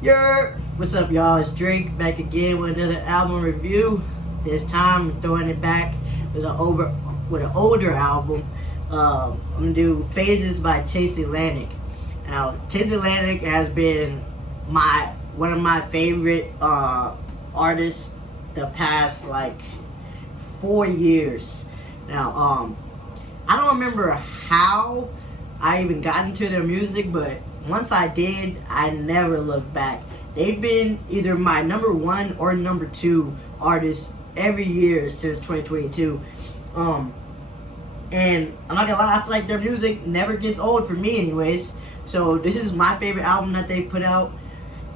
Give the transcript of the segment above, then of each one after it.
What's up, y'all? It's Drake back again with another album review. This time, I'm throwing it back with an older album. I'm gonna do Phases by Chase Atlantic. Now, Chase Atlantic has been one of my favorite artists the past like 4 years. Now, I don't remember how I even got into their music, but once I did, I never looked back. They've been either my number one or number two artist every year since 2022. And I'm not gonna lie, I feel like their music never gets old for me anyways. So this is my favorite album that they put out,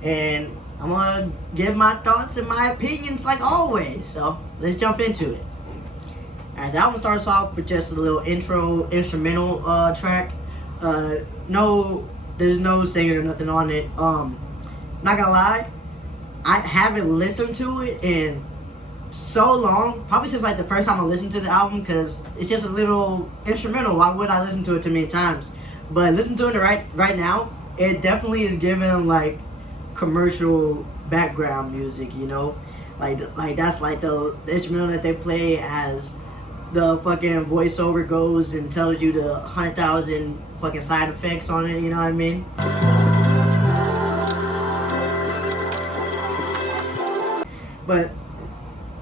and I'm gonna give my thoughts and my opinions like always. So let's jump into it. Alright, the album starts off with just a little intro instrumental track. There's no singer or nothing on it. Not gonna lie, I haven't listened to it in so long, probably since like the first time I listened to the album, because it's just a little instrumental. Why would I listen to it too many times? But listen to it right now, it definitely is giving like commercial background music, you know, like that's like the instrumental that they play as the fucking voiceover goes and tells you the 100,000 fucking side effects on it, you know what I mean? But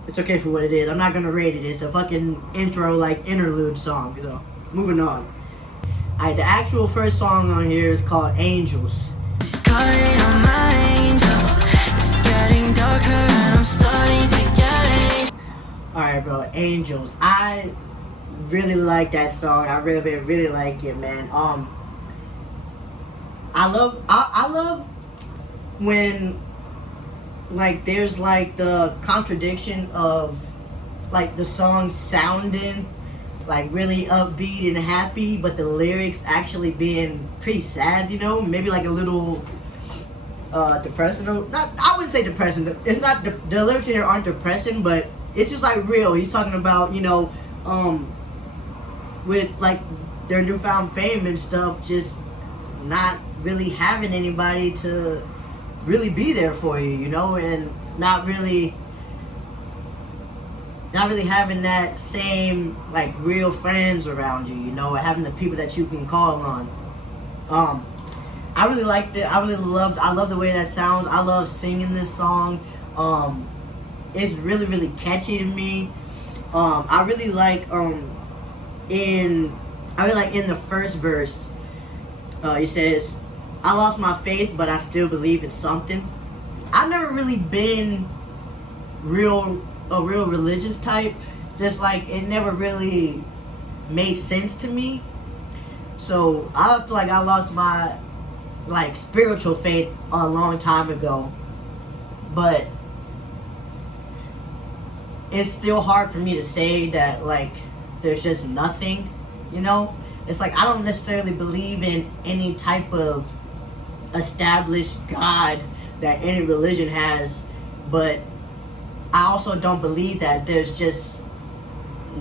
it's okay for what it is. I'm not gonna rate it. It's a fucking intro, like interlude song. So moving on. Alright, the actual first song on here is called Angels. Alright, bro, Angels. I really like that song. I really like it, man. I love when like there's like the contradiction of like the song sounding like really upbeat and happy, but the lyrics actually being pretty sad, you know, maybe like a little depressing. I wouldn't say depressing. It's not the lyrics here aren't depressing, but it's just like real. He's talking about, you know, with like their newfound fame and stuff, just not really having anybody to really be there for you, you know, and not really having that same like real friends around you, you know, having the people that you can call on. I really liked it. I love the way that sounds. I love singing this song. It's really catchy to me. I really like in the first verse, he says, I lost my faith, but I still believe in something. I've never really been a real religious type. Just like it never really made sense to me. So I feel like I lost my like spiritual faith a long time ago. But it's still hard for me to say that like there's just nothing, you know? It's like I don't necessarily believe in any type of established God that any religion has, but I also don't believe that there's just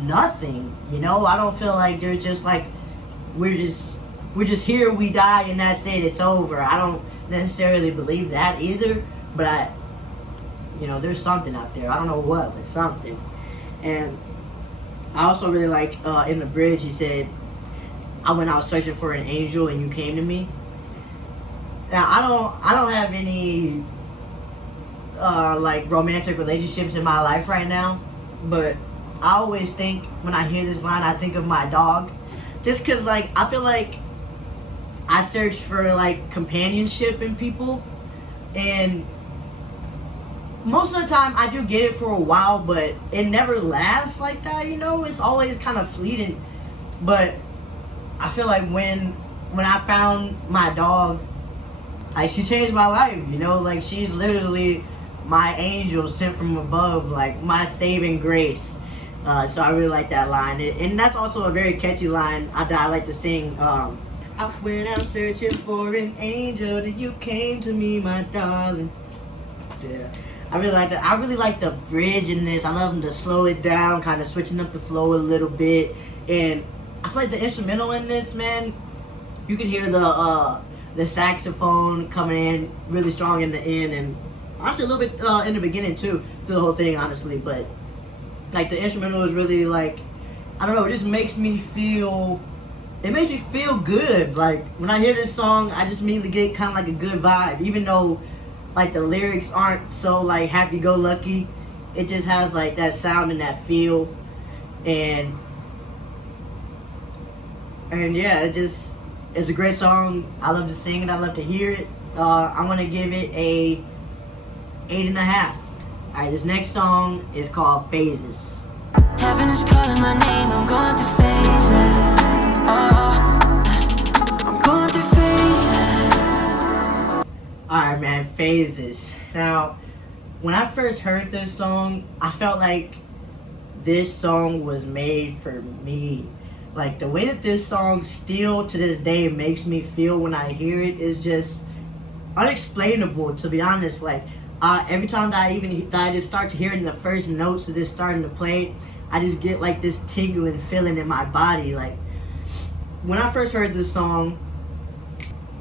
nothing, you know? I don't feel like there's just like we're just here, we die, and that's it, it's over. I don't necessarily believe that either, but you know, there's something out there. I don't know what, but something. And I also really like in the bridge he said, I went out searching for an angel and you came to me. Now I don't have any like romantic relationships in my life right now, but I always think when I hear this line, I think of my dog, just cause like I feel like I search for like companionship in people, and most of the time I do get it for a while, but it never lasts like that, you know? It's always kind of fleeting. But I feel like when I found my dog, like she changed my life, you know? Like she's literally my angel sent from above, like my saving grace. So I really like that line. And that's also a very catchy line that I like to sing. I went out searching for an angel and you came to me, my darling. Yeah. I really like that. I really like the bridge in this. I love them to slow it down, kind of switching up the flow a little bit. And I feel like the instrumental in this, man, you can hear the the saxophone coming in really strong in the end, and honestly a little bit in the beginning too, through the whole thing, honestly. But like the instrumental is really like, I don't know, it just makes me feel. It makes me feel good. Like when I hear this song, I just immediately get kind of like a good vibe, even though like the lyrics aren't so like happy-go-lucky. It just has like that sound and that feel, and yeah, it's a great song. I love to sing it. I love to hear it. I'm gonna give it a 8.5. All right, this next song is called Phases. Heaven is calling my name. I'm going through phases. I'm going through phases. Alright, man, Phases. Now, when I first heard this song, I felt like this song was made for me. Like, the way that this song still to this day makes me feel when I hear it is just unexplainable, to be honest. Like, every time that I just start to hearing the first notes of this starting to play, I just get like this tingling feeling in my body. Like, when I first heard this song,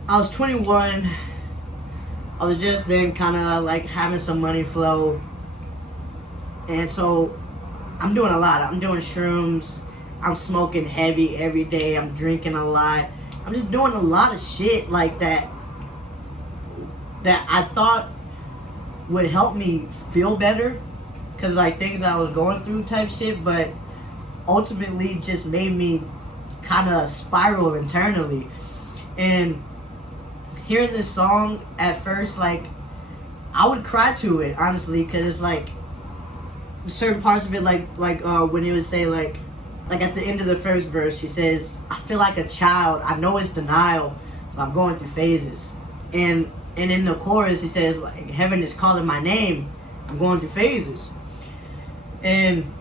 I was 21. I was just then kind of like having some money flow. And so I'm doing a lot. I'm doing shrooms. I'm smoking heavy every day. I'm drinking a lot. I'm just doing a lot of shit like that I thought would help me feel better. Because like things I was going through type shit. But ultimately just made me kind of spiral internally. And hearing this song at first, like, I would cry to it, honestly, because it's like certain parts of it, like when he would say like at the end of the first verse, she says, I feel like a child, I know it's denial, but I'm going through phases. And in the chorus, he says, like, heaven is calling my name, I'm going through phases. And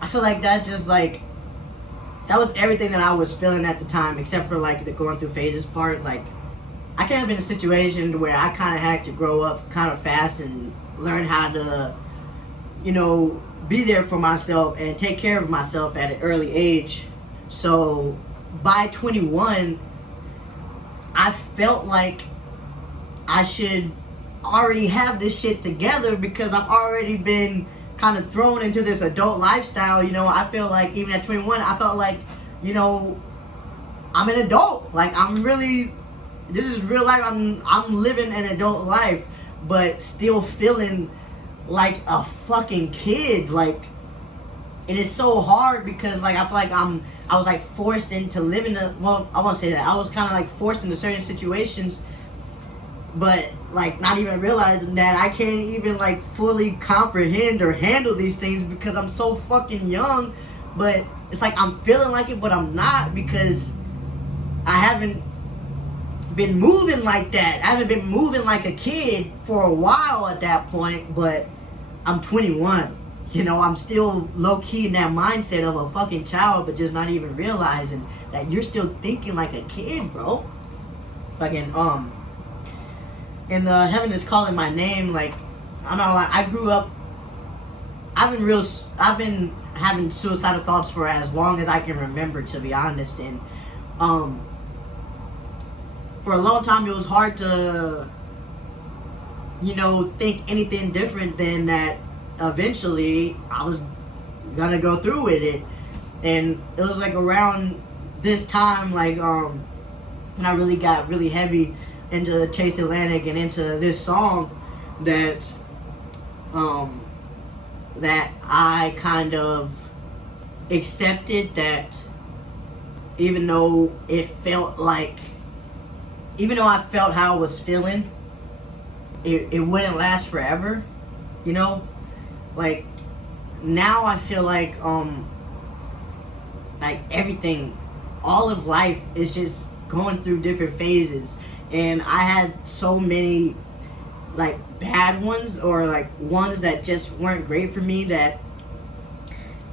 I feel like that just like, that was everything that I was feeling at the time, except for like the going through phases part. Like, I kind of been in a situation where I kind of had to grow up kind of fast and learn how to, you know, be there for myself and take care of myself at an early age. So by 21, I felt like I should already have this shit together because I've already been kind of thrown into this adult lifestyle. You know, I feel like even at 21, I felt like, you know, I'm an adult. Like, I'm really, this is real life. I'm living an adult life, but still feeling like a fucking kid. Like, and it's so hard because like I feel like I was like forced into living well, I won't say that. I was kind of like forced into certain situations, but like not even realizing that I can't even like fully comprehend or handle these things because I'm so fucking young. But it's like I'm feeling like it, but I'm not, because I haven't been moving like that. I haven't been moving like a kid for a while at that point, but I'm 21. You know, I'm still low-key in that mindset of a fucking child, but just not even realizing that you're still thinking like a kid, bro. Fucking, and heaven is calling my name. Like, I don't know, like, I grew up, I've been having suicidal thoughts for as long as I can remember, to be honest. And, for a long time, it was hard to, you know, think anything different than that eventually I was gonna go through with it. And it was like around this time, like, when I really got really heavy into Chase Atlantic and into this song, that I kind of accepted that even though I felt how I was feeling, it wouldn't last forever, you know? Like, now I feel like everything, all of life is just going through different phases. And I had so many, like, bad ones, or, like, ones that just weren't great for me, that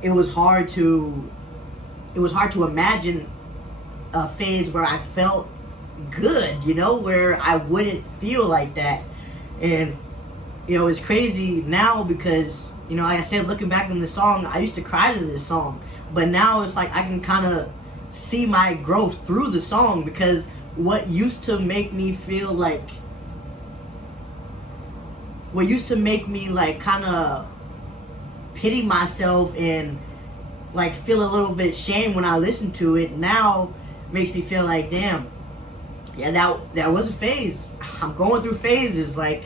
it was hard to imagine a phase where I felt good, you know, where I wouldn't feel like that. And, you know, it's crazy now because, you know, like I said, looking back on the song, I used to cry to this song, but now it's like I can kind of see my growth through the song, because what used to make me feel like, what used to make me like kind of pity myself and like feel a little bit shame when I listen to it, now makes me feel like, damn, yeah, that was a phase. I'm going through phases. Like,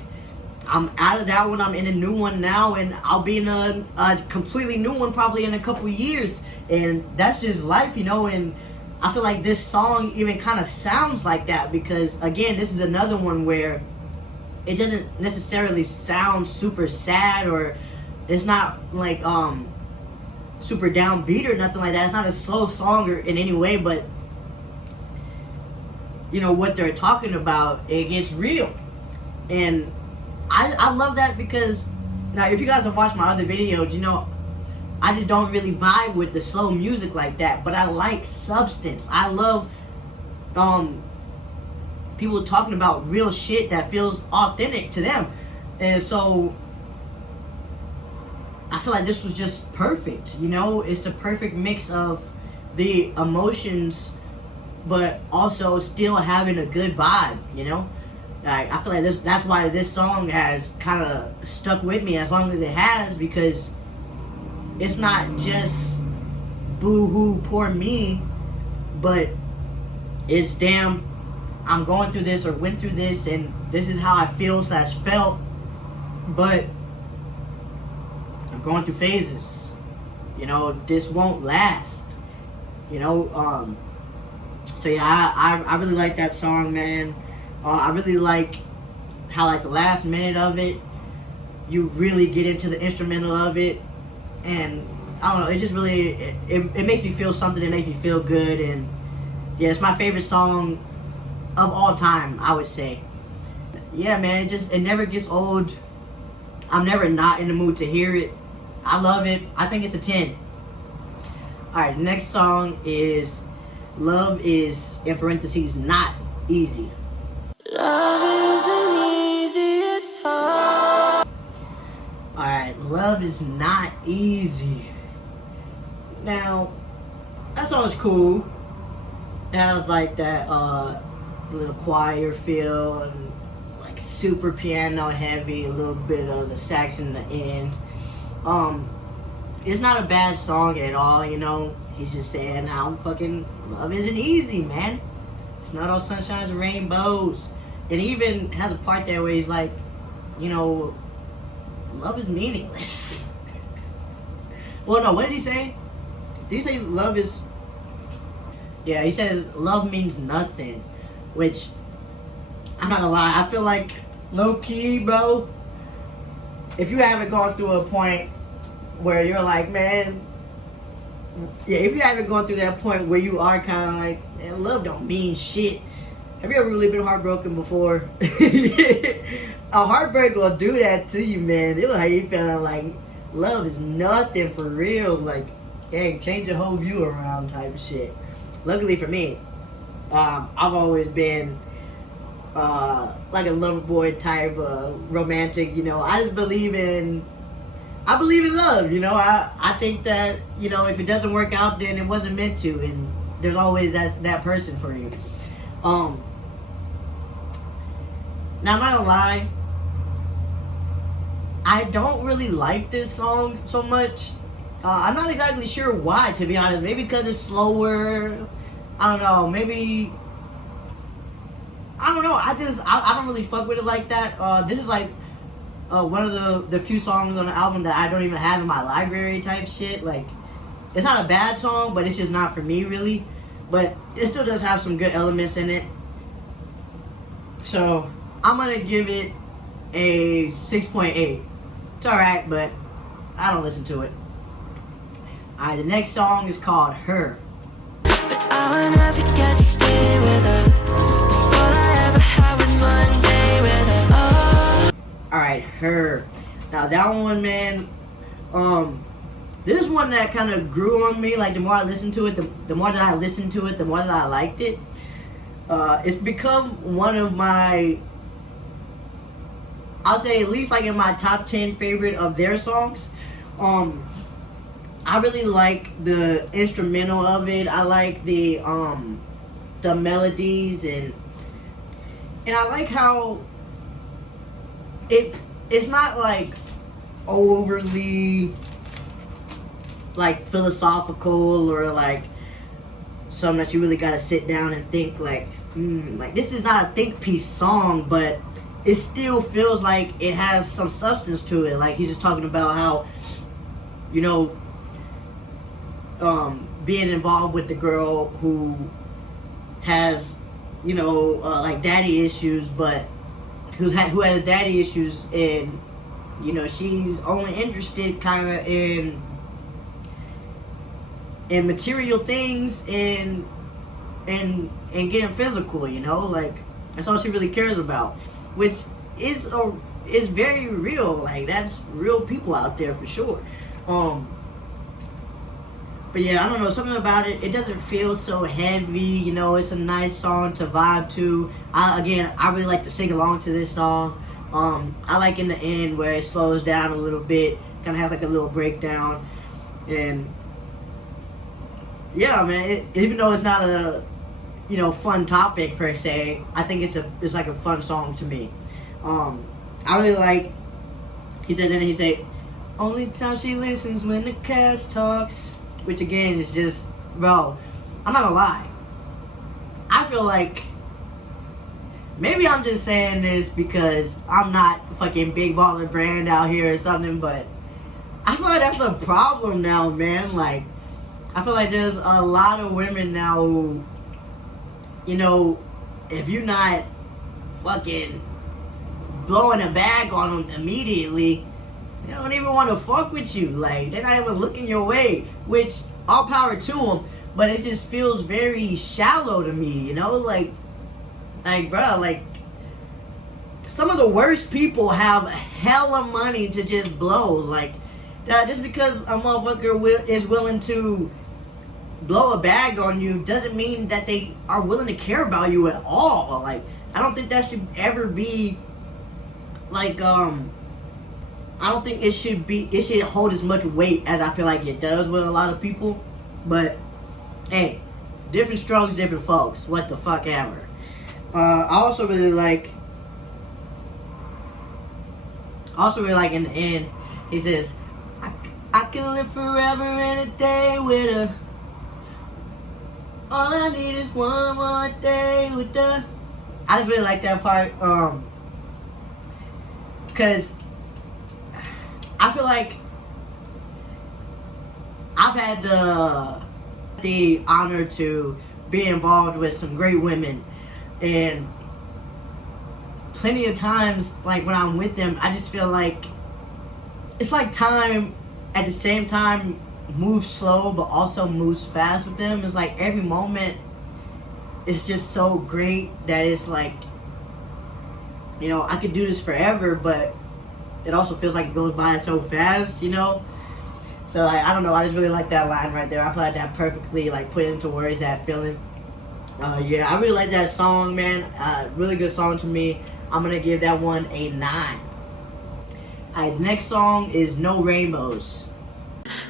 I'm out of that one, I'm in a new one now, and I'll be in a completely new one probably in a couple years, and that's just life, you know. And I feel like this song even kind of sounds like that, because again, this is another one where it doesn't necessarily sound super sad, or it's not like super downbeat or nothing like that. It's not a slow song or in any way, but you know what they're talking about, it gets real. And I love that, because now if you guys have watched my other videos, you know I just don't really vibe with the slow music like that, but I like substance. I love people talking about real shit that feels authentic to them. And so I feel like this was just perfect, you know. It's the perfect mix of the emotions, but also still having a good vibe, you know. Like, I feel like that's why this song has kind of stuck with me as long as it has, because it's not just boo-hoo, poor me, but it's, damn, I'm going through this or went through this, and this is how I feel / felt, but I'm going through phases. You know, this won't last. You know, so yeah, I really like that song, man. I really like how, like, the last minute of it, you really get into the instrumental of it, and I don't know, it just really, it makes me feel something. It makes me feel good, and yeah, it's my favorite song of all time, I would say. Yeah, man, it never gets old. I'm never not in the mood to hear it. I love it. I think it's a 10. Alright, the next song is Love Is, in parentheses, Not Easy. Love isn't easy, it's hard. Alright, Love Is Not Easy. Now, that song's cool. It has like that little choir feel, and like super piano heavy, a little bit of the sax in the end. It's not a bad song at all, you know. He's just saying how fucking love isn't easy, man. It's not all sunshines and rainbows. It even has a part there where he's like, you know, love is meaningless. Well, no, what did he say? Did he say love is... Yeah, he says love means nothing, which, I'm not gonna lie, I feel like low-key, bro, if you haven't gone through a point where you're like, man, yeah, if you haven't gone through that point where you are kind of like, man, love don't mean shit. Have you ever really been heartbroken before? A heartbreak will do that to you, man. It'll have you feeling like love is nothing for real. Like, dang, change your whole view around type of shit. Luckily for me, I've always been like a lover boy type, romantic, you know. I believe in love, you know. I think that, you know, if it doesn't work out, then it wasn't meant to, and there's always that person for you. Now, I'm not gonna lie, I don't really like this song so much. I'm not exactly sure why, to be honest. Maybe because it's slower. I don't know. Maybe, I don't know. I don't really fuck with it like that. This is like one of the few songs on the album that I don't even have in my library type shit. Like, it's not a bad song, but it's just not for me, really. But it still does have some good elements in it. So I'm gonna give it a 6.8. It's alright, but I don't listen to it. Alright, the next song is called Her. But I will never get to stay with her. 'Cause all I ever had was one day with her. Oh. Alright, Her. Now that one, man, this is one that kind of grew on me. Like, the more I listened to it, the more that I listened to it, the more that I liked it. It's become one of my, I'll say at least like in my top 10 favorite of their songs. I really like the instrumental of it. I like the the melodies, and I like how it's not like overly like philosophical or like something that you really gotta sit down and think like this is not a think piece song, but it still feels like it has some substance to it. Like he's just talking about how, you know, being involved with the girl who has, you know, like daddy issues, but who has daddy issues, and you know she's only interested kind of in material things and getting physical, you know, like that's all she really cares about, which is very real. Like that's real people out there for sure. But yeah, I don't know, something about it, it doesn't feel so heavy, you know, it's a nice song to vibe to. I really like to sing along to this song. I like in the end where it slows down a little bit, kind of has like a little breakdown, and yeah, man, even though it's not a, you know, fun topic per se, I think it's like a fun song to me. I really like, he says in it, he say, only time she listens when the cash talks. Which again is just, bro, I'm not gonna lie. I feel like maybe I'm just saying this because I'm not fucking big baller brand out here or something, but I feel like that's a problem now, man. Like, I feel like there's a lot of women now who, you know, if you're not fucking blowing a bag on them immediately, they don't even want to fuck with you. Like, they're not even looking your way, which all power to them, but it just feels very shallow to me, you know? Like bro, like some of the worst people have hella money to just blow. Like that, just because a motherfucker is willing to blow a bag on you doesn't mean that they are willing to care about you at all. Like, I don't think that should ever be like I don't think it should hold as much weight as I feel like it does with a lot of people. But hey, different strokes, different folks. What the fuck ever. I also really like in the end, he says, I can live forever and a day with her. All I need is one more day with her. I just really like that part. Cause I feel like I've had the honor to be involved with some great women, and plenty of times, like when I'm with them, I just feel like it's like time at the same time moves slow but also moves fast with them. It's like every moment is just so great that it's like, you know, I could do this forever, but it also feels like it goes by so fast, you know? So like, I don't know, I just really like that line right there. I feel like that perfectly like put into words that feeling. Yeah, I really like that song, man. Really good song to me. I'm gonna give that one a 9. Alright, the next song is No Rainbows.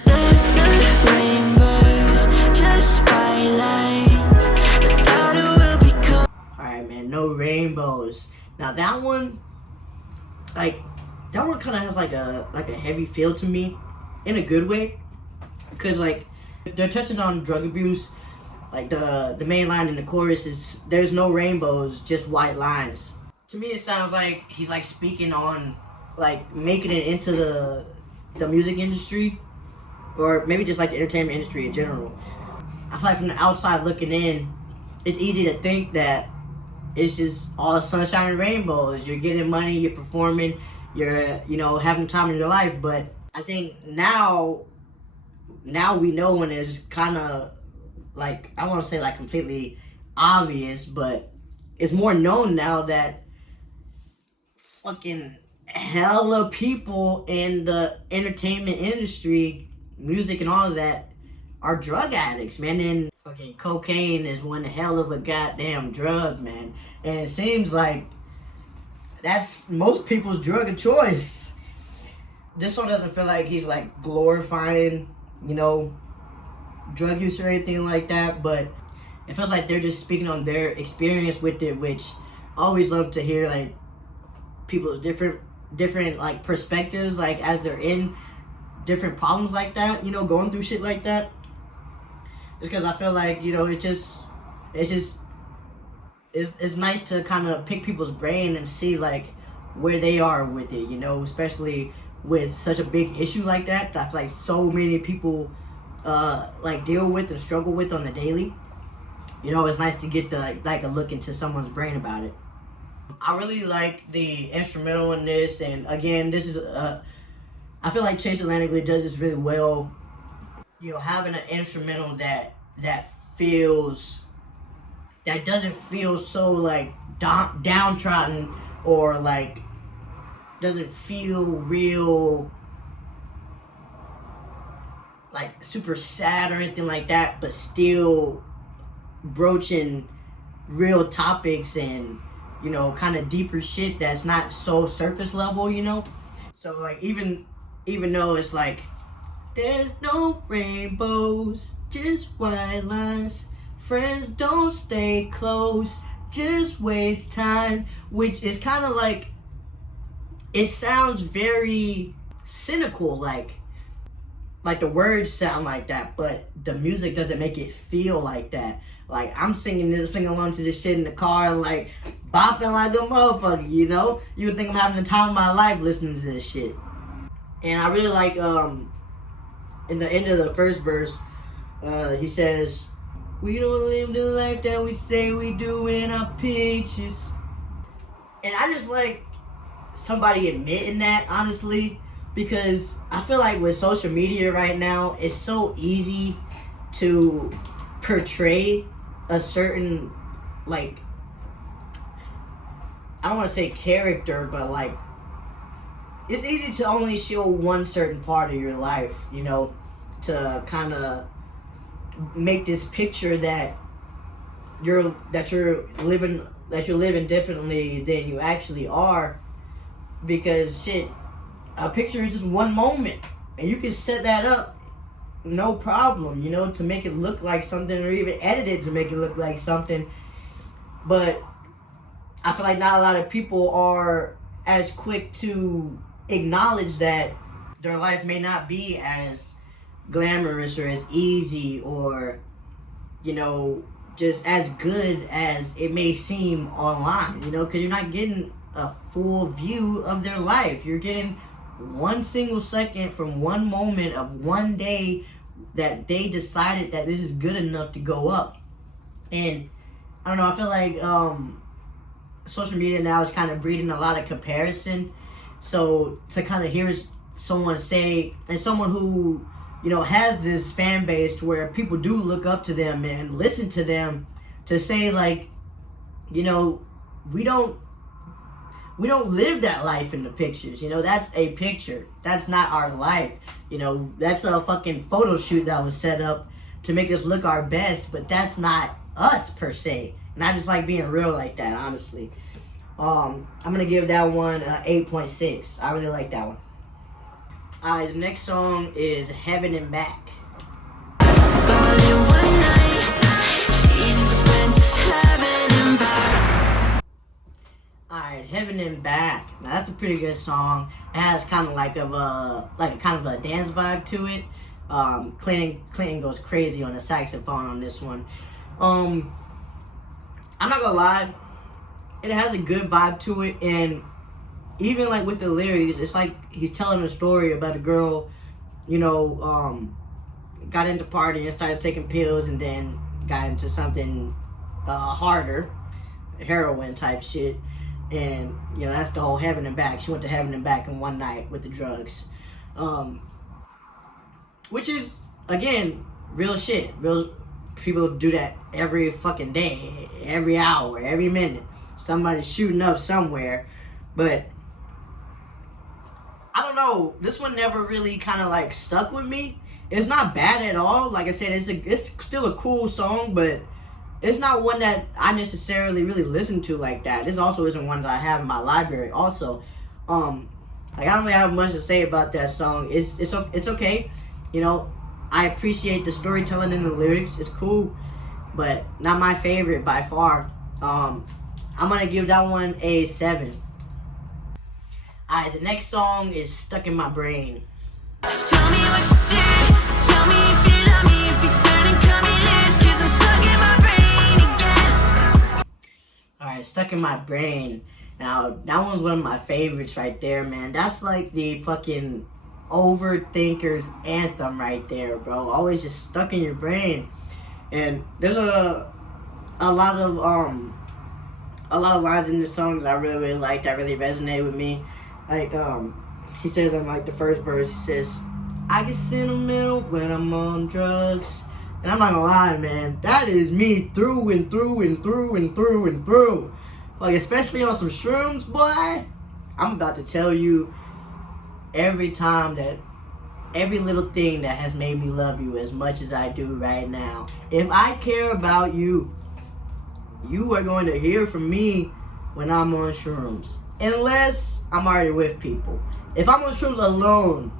There's no rainbows, just white lines. Without it will become. Alright, man, No Rainbows. Now that one, like, that one kind of has like a heavy feel to me, in a good way, because like they're touching on drug abuse. Like the main line in the chorus is, "There's no rainbows, just white lines." To me, it sounds like he's like speaking on like making it into the music industry, or maybe just like the entertainment industry in general. I feel like from the outside looking in, it's easy to think that it's just all sunshine and rainbows. You're getting money, you're performing, you're, you know, having time in your life. But I think now we know when it's kind of like, I want to say like completely obvious, but it's more known now that fucking hella people in the entertainment industry, music and all of that, are drug addicts, man. And fucking cocaine is one hell of a goddamn drug, man. And it seems like that's most people's drug of choice. This one doesn't feel like he's like glorifying, you know, drug use or anything like that, but it feels like they're just speaking on their experience with it, which I always love to hear, like, people's different like perspectives, like, as they're in different problems like that, you know, going through shit like that. Just because I feel like, you know, it's nice to kind of pick people's brain and see, like, where they are with it, you know, especially with such a big issue like that I feel like so many people like deal with and struggle with on the daily. You know, it's nice to get like a look into someone's brain about it. I really like the instrumental in this, and again, this is I feel like Chase Atlantic really does this really well. You know, having an instrumental that doesn't feel so like downtrodden, or like doesn't feel real like super sad or anything like that, but still broaching real topics and, you know, kind of deeper shit that's not so surface level, you know. So like even though it's like there's no rainbows, just white lines, friends don't stay close, just waste time, which is kind of like, it sounds very cynical, like the words sound like that, but the music doesn't make it feel like that. Like, I'm singing along to this shit in the car, like bopping like a motherfucker, you know. You would think I'm having the time of my life listening to this shit. And I really like in the end of the first verse, he says, "We don't live the life that we say we do in our pictures." And I just like somebody admitting that, honestly, because I feel like with social media right now, it's so easy to portray a certain, like, I don't want to say character, but like, it's easy to only show one certain part of your life, you know, to kind of make this picture that you're living differently than you actually are. Because shit, a picture is just one moment, and you can set that up no problem, you know, to make it look like something, or even edit it to make it look like something. But I feel like not a lot of people are as quick to acknowledge that their life may not be as glamorous or as easy, or, you know, just as good as it may seem online, you know, because you're not getting a full view of their life. You're getting one single second from one moment of one day that they decided that this is good enough to go up. And I don't know, I feel like social media now is kind of breeding a lot of comparison. So to kind of hear someone say, and someone who, you know, has this fan base to where people do look up to them and listen to them, to say, like, you know, we don't live that life in the pictures, you know. That's a picture, that's not our life, you know. That's a fucking photo shoot that was set up to make us look our best, but that's not us per se. And I just like being real like that, honestly. I'm gonna give that one 8.6. I really like that one. Alright, the next song is Heaven and Back. Gone in one night, she just went to heaven and back. Alright, Heaven and Back. Now that's a pretty good song. It has kind of like a dance vibe to it. Clinton goes crazy on the saxophone on this one. I'm not gonna lie, it has a good vibe to it, and even like with the lyrics, it's like he's telling a story about a girl, you know, got into partying, started taking pills, and then got into something harder, heroin type shit. And, you know, that's the whole heaven and back. She went to heaven and back in one night with the drugs. Which is, again, real shit. Real people do that every fucking day, every hour, every minute. Somebody's shooting up somewhere. But I don't know, this one never really kind of like stuck with me. It's not bad at all. Like I said, it's still a cool song, but it's not one that I necessarily really listen to like that. This also isn't one that I have in my library also. Like, I don't really have much to say about that song. It's okay. You know, I appreciate the storytelling in the lyrics. It's cool. but not my favorite by far. I'm gonna give that one a 7. Alright, the next song is Stuck in My Brain. Just tell me what you did. Tell me if you love me. If you didn't cut me loose, 'cause I'm stuck in my brain again. Alright, Stuck in My Brain. Now, that one's one of my favorites right there, man. That's like the fucking overthinker's anthem right there, bro. Always just stuck in your brain. And there's a lot of lines in this song that I really like, that really resonate with me. Like, he says on like the first verse, he says, I get sentimental when I'm on drugs. And I'm not gonna lie, man, that is me through and through and through and through and through. Like, especially on some shrooms, boy. I'm about to tell you every little thing that has made me love you as much as I do right now. If I care about you, you are going to hear from me when I'm on shrooms. Unless I'm already with people. If I'm on shrooms alone,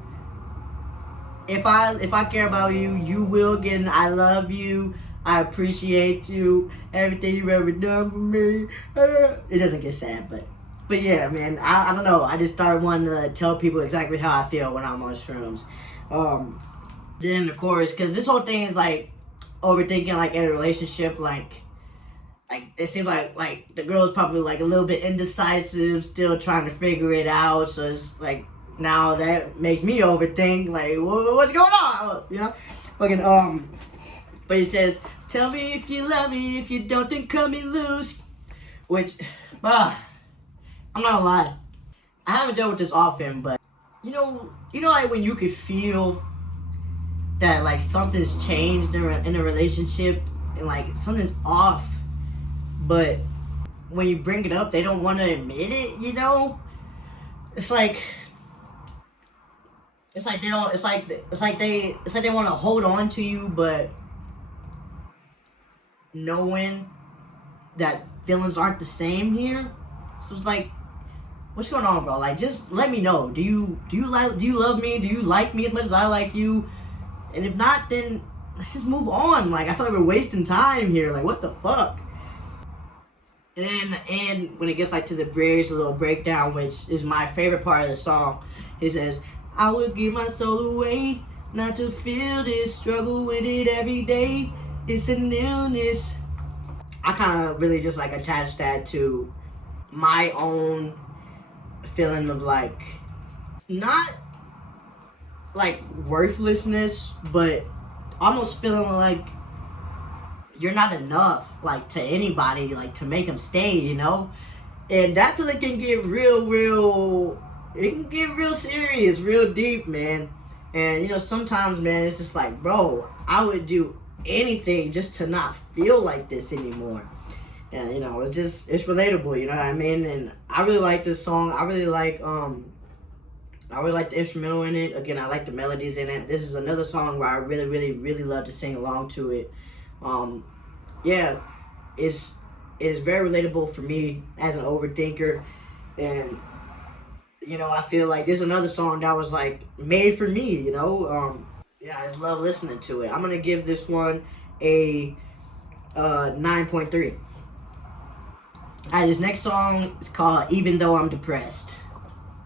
if I care about you, you will get an I love you, I appreciate you, everything you've ever done for me. It doesn't get sad, but yeah, man, I don't know. I just started wanting to tell people exactly how I feel when I'm on shrooms. Then the chorus, because this whole thing is like overthinking, like in a relationship, like it seems like the girl's probably like a little bit indecisive, still trying to figure it out. So it's like now that makes me overthink, like what's going on, you know? Fucking but he says, tell me if you love me, if you don't, then cut me loose. Which, I'm not gonna lie, I haven't dealt with this often, but you know, like when you could feel that like something's changed in a relationship and like something's off, but when you bring it up, they don't want to admit it. You know, it's like they don't. It's like they want to hold on to you, but knowing that feelings aren't the same here. So it's like, what's going on, bro? Like, just let me know. Do you love me? Do you like me as much as I like you? And if not, then let's just move on. Like, I feel like we're wasting time here. Like, what the fuck? And then in the end, when it gets like to the bridge, a little breakdown, which is my favorite part of the song, he says, I would give my soul away, not to feel this, struggle with it every day. It's an illness. I kind of really just like attached that to my own feeling of like, not like worthlessness, but almost feeling like you're not enough, like to anybody, like to make them stay, you know? And that feeling can get it can get real serious, real deep, man. And you know, sometimes, man, it's just like, bro, I would do anything just to not feel like this anymore. And you know, it's relatable, you know what I mean? And I really like this song. I really like the instrumental in it. Again, I like the melodies in it. This is another song where I really, really, really love to sing along to it. Yeah, it's very relatable for me as an overthinker. And you know, I feel like this is another song that was like made for me, you know? Yeah, I just love listening to it. I'm gonna give this one a 9.3. Alright, this next song is called Even Though I'm Depressed.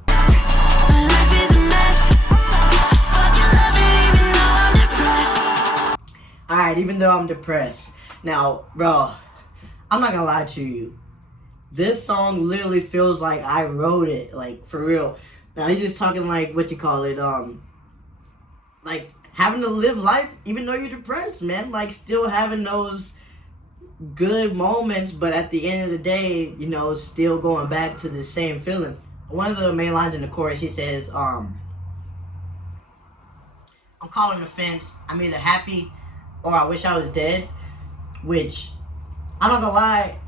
My life is a mess. I fucking love it even though I'm depressed. Alright, Even Though I'm Depressed. Now, bro, I'm not gonna lie to you. This song literally feels like I wrote it, like for real. Now he's just talking like, what you call it, like having to live life even though you're depressed, man. Like still having those good moments, but at the end of the day, you know, still going back to the same feeling. One of the main lines in the chorus, he says, I'm calling the fence, I'm either happy or I wish I was dead. Which, I'm not gonna lie,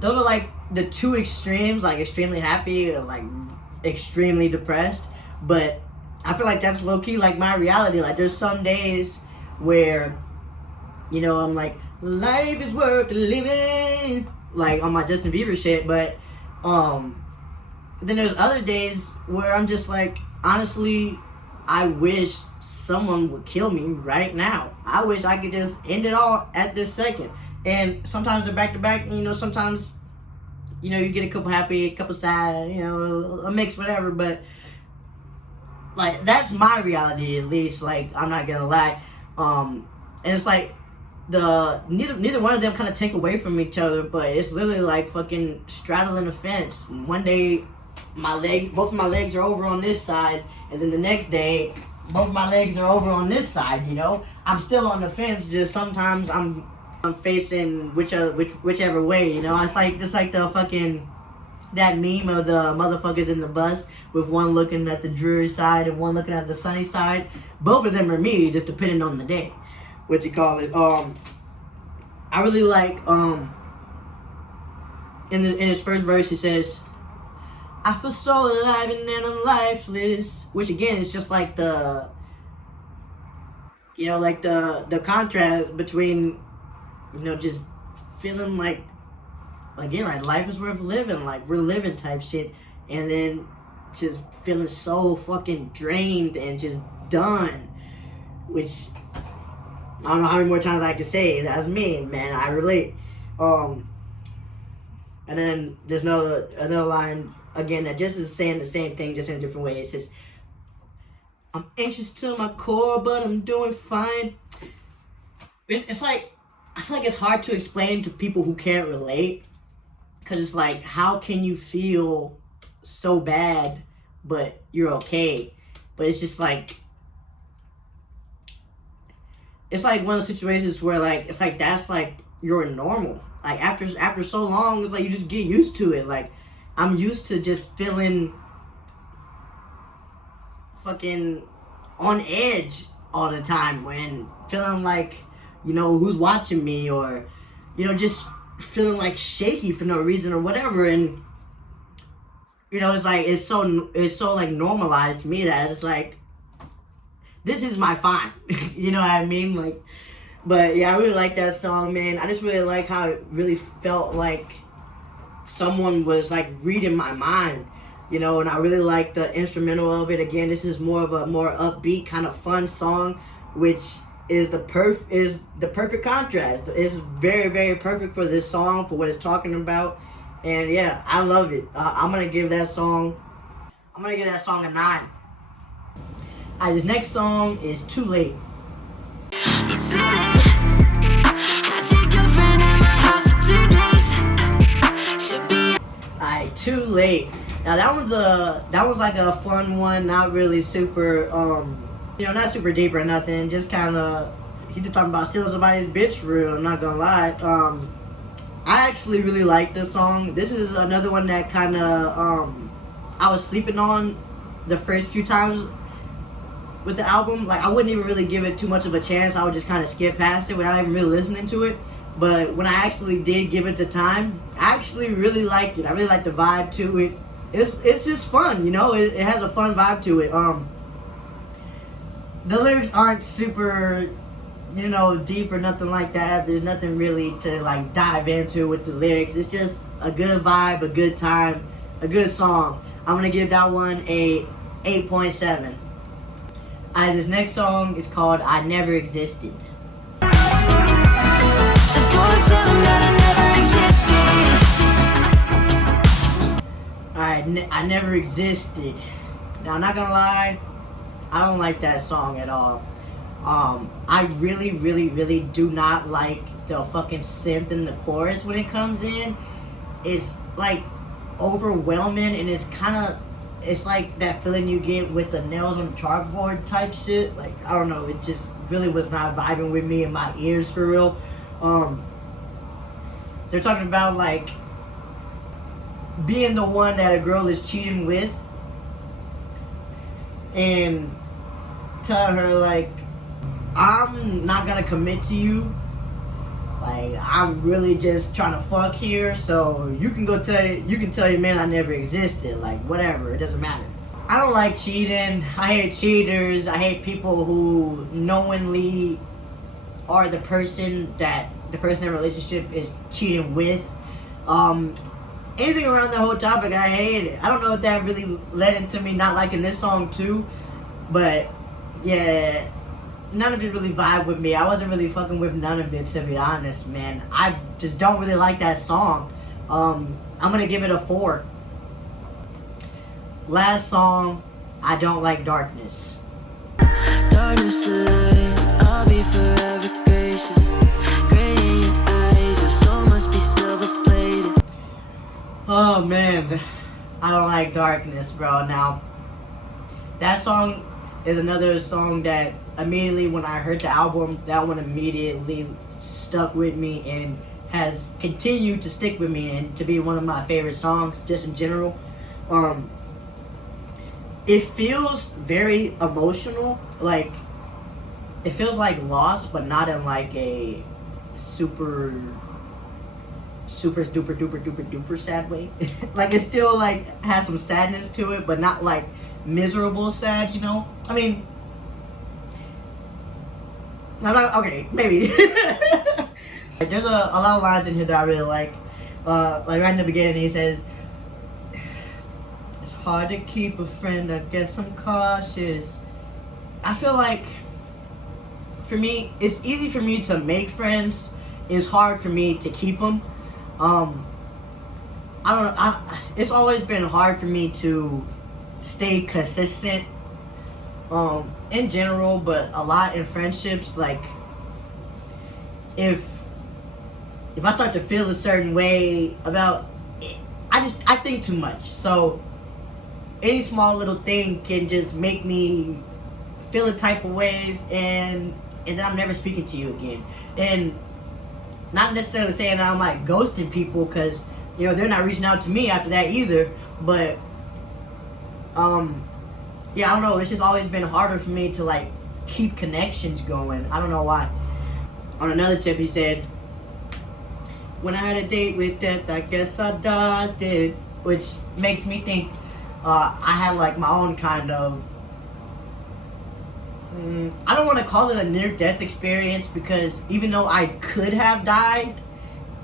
those are like the two extremes, like extremely happy or like extremely depressed. But I feel like that's low-key like my reality. Like there's some days where, you know, I'm like, life is worth living, like on my Justin Bieber shit. But then there's other days where I'm just like, honestly, I wish someone would kill me right now. I wish I could just end it all at this second. And sometimes they're back to back, you know, sometimes, you know, you get a couple happy, a couple sad, you know, a mix, whatever, but like that's my reality at least, like I'm not gonna lie. And it's like neither one of them kind of take away from each other, but it's literally like fucking straddling a fence. And one day both of my legs are over on this side, and then the next day both of my legs are over on this side, you know. I'm still on the fence, just sometimes I'm facing whichever way, you know. It's like the fucking that meme of the motherfuckers in the bus with one looking at the dreary side and one looking at the sunny side. Both of them are me, just depending on the day. What you call it? I really like in his first verse he says, "I feel so alive and then I'm lifeless," which again is just like the, you know, like the contrast between, you know, just feeling like, again, like life is worth living, like we're living type shit, and then just feeling so fucking drained and just done, which I don't know how many more times I can say that's me, man. I relate. And then there's another line again that just is saying the same thing, just in a different way. It says, "I'm anxious to my core, but I'm doing fine." It's like, I feel like it's hard to explain to people who can't relate, because it's like, how can you feel so bad but you're okay? But it's just like, it's like one of those situations where like, it's like that's like you're normal. Like after so long, it's like you just get used to it. Like I'm used to just feeling fucking on edge all the time, when feeling like, you know, who's watching me, or, you know, just feeling like shaky for no reason or whatever. And, you know, it's like it's so like normalized to me that it's like, this is my fine. You know what I mean? Like, but yeah, I really like that song, man. I just really like how it really felt like someone was like reading my mind, you know. And I really like the instrumental of it. Again, this is more of a more upbeat kind of fun song, which is the perfect contrast. It's very, very perfect for this song, for what it's talking about. And yeah, I love it. I'm gonna give that song a 9. Alright, this next song is Too Late. It's late. Had your girlfriend at my house for 2 days. Should be Alright, Too Late. Now that was like a fun one, not really super you know, not super deep or nothing, just kinda, he just talking about stealing somebody's bitch for real, I'm not gonna lie. I actually really like this song. This is another one that kinda I was sleeping on the first few times with the album. Like I wouldn't even really give it too much of a chance. I would just kind of skip past it without even really listening to it. But when I actually did give it the time, I actually really liked it. I really liked the vibe to it. It's just fun, you know. It has a fun vibe to it. The lyrics aren't super, you know, deep or nothing like that. There's nothing really to like dive into with the lyrics. It's just a good vibe, a good time, a good song. I'm gonna give that one a 8.7. Alright, this next song is called I Never Existed. so go and tell them that I never existed. Alright, I Never Existed. Now, I'm not gonna lie, I don't like that song at all. I really, really, really do not like the fucking synth in the chorus when it comes in. It's like overwhelming, and it's like that feeling you get with the nails on the chalkboard type shit. Like, I don't know, it just really was not vibing with me in my ears for real. They're talking about like being the one that a girl is cheating with, and telling her like, I'm not gonna commit to you. Like, I'm really just trying to fuck here, so you can tell your man I never existed. Like, whatever, it doesn't matter. I don't like cheating. I hate cheaters. I hate people who knowingly are the person in a relationship is cheating with. Anything around the whole topic, I hate it. I don't know if that really led into me not liking this song too, but yeah, none of it really vibe with me. I wasn't really fucking with none of it, to be honest, man. I just don't really like that song. I'm gonna give it a 4. Last song, I Don't Like Darkness. Darkness to light, I'll be forever gracious. Gray in your eyes, your soul must be silver plated. Oh man, I Don't Like Darkness, bro. Now, that song is another song that immediately when I heard the album, that one immediately stuck with me and has continued to stick with me and to be one of my favorite songs just in general. It feels very emotional, like it feels like Lost, but not in like a super duper duper duper duper sad way. Like it still like has some sadness to it, but not like miserable sad, you know? I mean, I'm not, okay, maybe. There's a lot of lines in here that I really like right in the beginning he says, it's hard to keep a friend, I guess I'm cautious. I feel like for me, it's easy for me to make friends, it's hard for me to keep them. I don't know, it's always been hard for me to stay consistent in general, but a lot in friendships. Like if I start to feel a certain way about it, I think too much, so any small little thing can just make me feel a type of ways, and then I'm never speaking to you again. And not necessarily saying that I'm like ghosting people, because you know they're not reaching out to me after that either, but yeah, I don't know, it's just always been harder for me to like keep connections going. I don't know why. On another tip he said, when I had a date with death, I guess I dodged it, which makes me think I had like my own kind of I don't want to call it a near-death experience, because even though I could have died,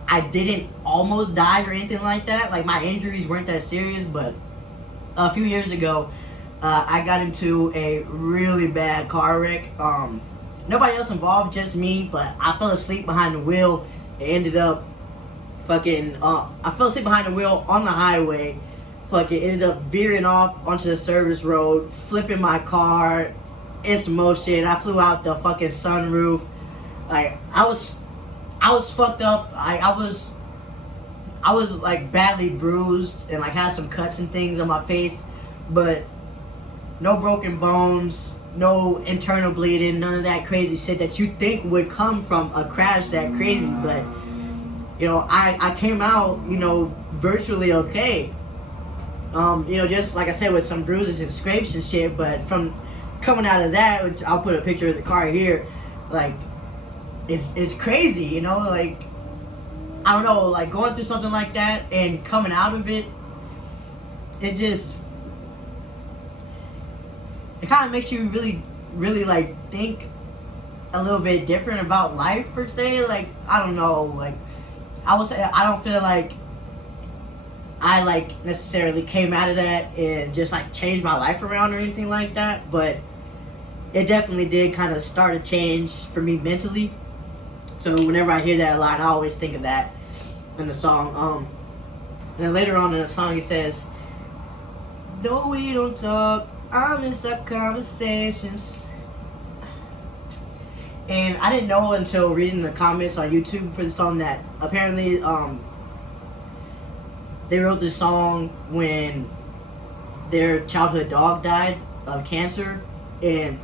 I didn't almost die or anything like that. Like my injuries weren't that serious, but a few years ago, I got into a really bad car wreck. Nobody else involved, just me, but I fell asleep behind the wheel. It ended up fucking, I fell asleep behind the wheel on the highway. Fucking ended up veering off onto the service road, flipping my car in some motion. I flew out the fucking sunroof. Like I was fucked up. I was like badly bruised and like had some cuts and things on my face, but no broken bones, no internal bleeding, none of that crazy shit that you think would come from a crash that crazy. But you know, I came out, you know, virtually okay. You know, just like I said, with some bruises and scrapes and shit, but from coming out of that, which I'll put a picture of the car here, like it's crazy, you know, like I don't know, like going through something like that and coming out of it, it kind of makes you really like think a little bit different about life per se. Like I don't know, like I would say I don't feel like I like necessarily came out of that and just like changed my life around or anything like that, but it definitely did kind of start a change for me mentally. So whenever I hear that line, I always think of that in the song. And then later on in the song, he says, "Though we don't talk, I miss our conversations." And I didn't know until reading the comments on YouTube for the song that apparently they wrote this song when their childhood dog died of cancer. And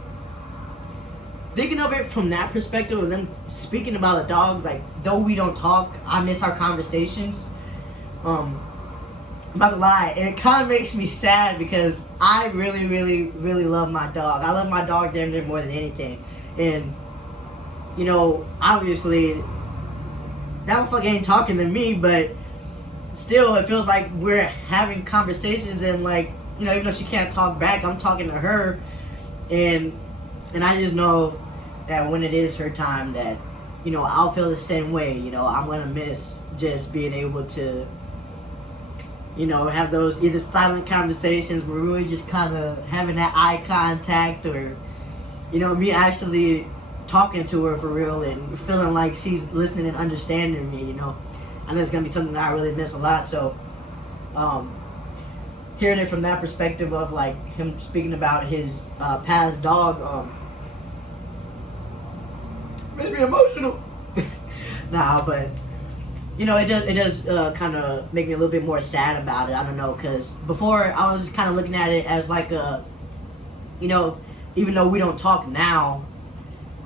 thinking of it from that perspective of them speaking about a dog, like, though we don't talk, I miss our conversations. I'm not gonna lie, it kind of makes me sad because I really love my dog. I love my dog damn near more than anything. And, you know, obviously, that motherfucker ain't talking to me, but still, it feels like we're having conversations, and like, you know, even though she can't talk back, I'm talking to her, and I just know that when it is her time, that, you know, I'll feel the same way. You know, I'm gonna miss just being able to, you know, have those either silent conversations where we're just kind of having that eye contact, or you know, me actually talking to her for real and feeling like she's listening and understanding me, you know. I know it's gonna be something that I really miss a lot. So hearing it from that perspective of like him speaking about his past dog, makes me emotional. Nah, but you know, it does kind of make me a little bit more sad about it. I don't know, because before I was kind of looking at it as like a, you know, even though we don't talk now,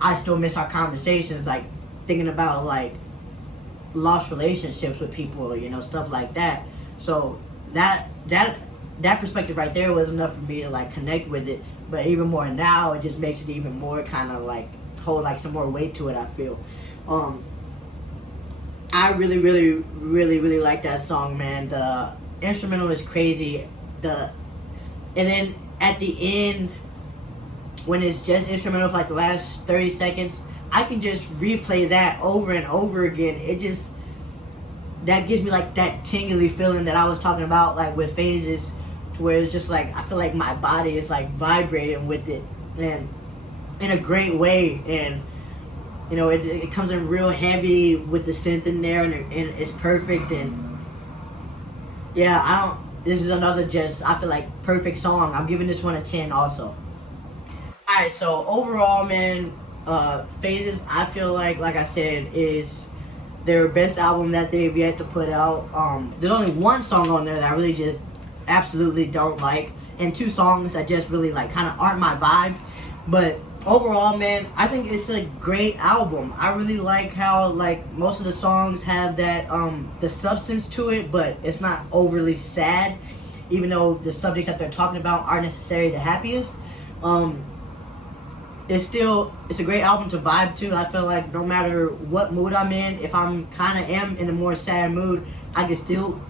I still miss our conversations, like thinking about like lost relationships with people, you know, stuff like that. So that perspective right there was enough for me to like connect with it. But even more now, it just makes it even more kind of like hold like some more weight to it, I feel. I really like that song, man. The instrumental is crazy. And then at the end, when it's just instrumental for like the last 30 seconds, I can just replay that over and over again. That gives me like that tingly feeling that I was talking about, like with Phases, to where it's just like I feel like my body is like vibrating with it, and in a great way. And you know, it comes in real heavy with the synth in there, and it's perfect. And yeah, this is another just, I feel like, perfect song. I'm giving this one a 10 also. Alright, so overall, man, Phases, I feel like I said, is their best album that they've yet to put out. There's only one song on there that I really just absolutely don't like, and two songs that just really like kind of aren't my vibe. But overall, man, I think it's a great album. I really like how like most of the songs have that the substance to it, but it's not overly sad, even though the subjects that they're talking about aren't necessarily the happiest. It's a great album to vibe to. I feel like no matter what mood I'm in, if I'm kind of am in a more sad mood, I can still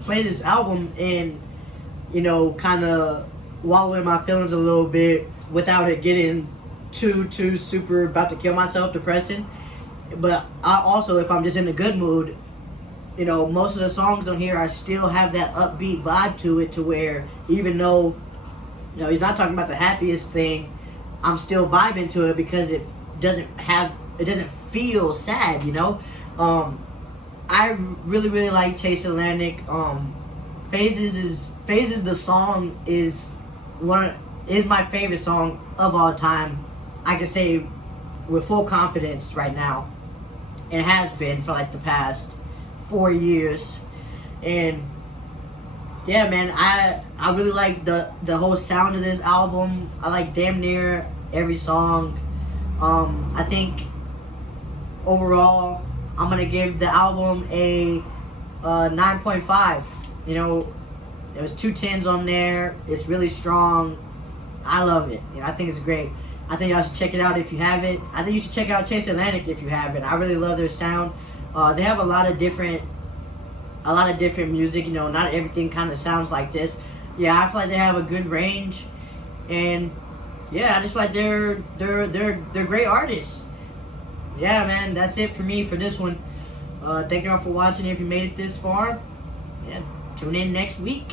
play this album and, you know, kind of wallow in my feelings a little bit without it getting too super about to kill myself depressing. But I also, if I'm just in a good mood, you know, most of the songs on here I still have that upbeat vibe to it, to where even though, you know, he's not talking about the happiest thing, I'm still vibing to it because it doesn't feel sad, you know. I really like Chase Atlantic. Phases the song is my favorite song of all time. I can say with full confidence right now. And it has been for like the past 4 years. And yeah, man, I really like the whole sound of this album. I like damn near every song. I think overall I'm gonna give the album a 9.5. You know, there was 2 10s on there. It's really strong. I love it. You know, I think it's great. I think y'all should check it out if you haven't. I think you should check out Chase Atlantic if you haven't. I really love their sound. They have a lot of different music. You know, not everything kind of sounds like this. Yeah, I feel like they have a good range, and yeah, I just feel like they're great artists. Yeah, man, that's it for me for this one. Thank y'all for watching. If you made it this far, yeah, tune in next week.